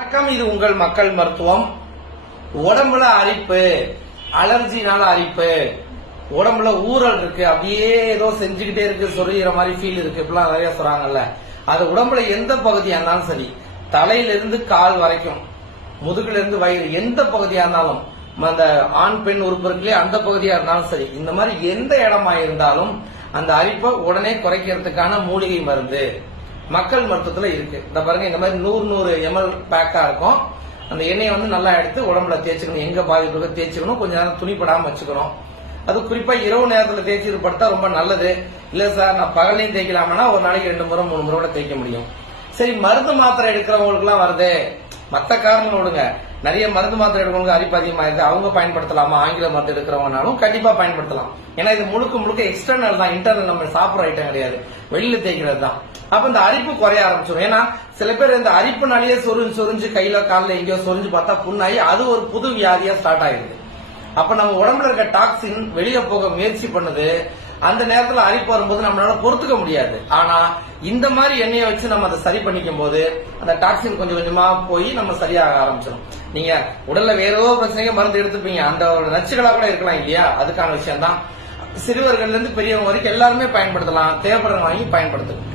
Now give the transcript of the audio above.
வணக்கம் இது உங்கள் மக்கள் மருத்துவம். உடம்புல அரிப்பு அலர்ஜினால அரிப்பு. உடம்புல ஊறல் இருக்கு அப்படியே ஏதோ செஞ்சுக்கிட்டே இருக்கு சொரியிற மாதிரி ஃபீல் இருக்கு இப்படிலாம் நிறைய சொல்றாங்கல்ல. அது உடம்புல எந்த பகுதியா இருந்தாலும் சரி தலையிலிருந்து கால் வரைக்கும் முதுகுல இருந்து வயிறு எந்த பகுதியா இருந்தாலும் அந்த ஆண் பெண் உறுப்பு இருக்குல்லையே அந்த பகுதியா இருந்தாலும் சரி இந்த மாதிரி எந்த இடமா இருந்தாலும் அந்த அரிப்பை உடனே குறைக்கிறதுக்கான மூலிகை மருந்து. மக்கள் மருத்துவத்துல இருக்கு. இந்த பாருங்க இந்த மாதிரி நூறு நூறு எம்எல் பேக்கா இருக்கும். அந்த எண்ணெயை வந்து நல்லா எடுத்து உடம்புல தேய்ச்சிக்கணும். எங்க பாதிப்பு இருக்கோ தேய்ச்சிக்கணும். கொஞ்ச நேரம் துணிப்படாம வச்சுக்கணும். அது குறிப்பா இரவு நேரத்துல தேய்ச்சி படுத்தா ரொம்ப நல்லது. இல்ல சார் நான் பகலையும் தேய்க்கலாம்னா ஒரு நாளைக்கு ரெண்டு முறை மூணு முறை தேய்க்க முடியும். சரி மருந்து மாத்திரை எடுக்கிறவங்களுக்கு எல்லாம் வருது. மத்த காரணம் விடுங்க. நிறைய மருந்து மாத்திரை எடுக்கிறவங்க அரிப்பு அதிகமாயிருது. அவங்க பயன்படுத்தலாமா? ஆங்கில மருந்து எடுக்கிறவங்கனாலும் கண்டிப்பா பயன்படுத்தலாம். ஏன்னா இது முழுக்க முழுக்க எக்ஸ்டர்னல் தான். இன்டர்னல் நம்ம சாப்பிட்ற ஐட்டம் கிடையாது. வெளியில தேய்க்கிறது தான் அப்ப இந்த அரிப்பு குறைய ஆரம்பிச்சிடும் ஏன்னா சில பேர் இந்த அரிப்புனாலேயே சொரிஞ்சு சொரிஞ்சு கையில காலில் எங்கேயோ சொரிஞ்சு பார்த்தா புண்ணாகி அது ஒரு புது வியாதியா ஸ்டார்ட் ஆயிருது அப்ப நம்ம உடம்புல இருக்க டாக்ஸின் வெளியே போக முயற்சி பண்ணுது. அந்த நேரத்துல அரிப்பு வரும்போது நம்மளால பொறுத்துக்க முடியாது. ஆனா இந்த மாதிரி எண்ணெயை வச்சு நம்ம அதை சரி பண்ணிக்கும் போது அந்த டாக்ஸின் கொஞ்சம் கொஞ்சமா போய் நம்ம சரியாக ஆரம்பிச்சிடும் நீங்க உடல்ல வேற ஏதோ பிரச்சனைக்கு மருந்து எடுத்துப்பீங்க. அந்த நச்சுகளா கூட இருக்கலாம் இல்லையா? அதுக்கான விஷயம் தான் சிறுவர்கள்ல இருந்து பெரியவங்க வரைக்கும் எல்லாருமே பயன்படுத்தலாம். தேவைப்படுறவங்க வாங்கி பயன்படுத்தலாம்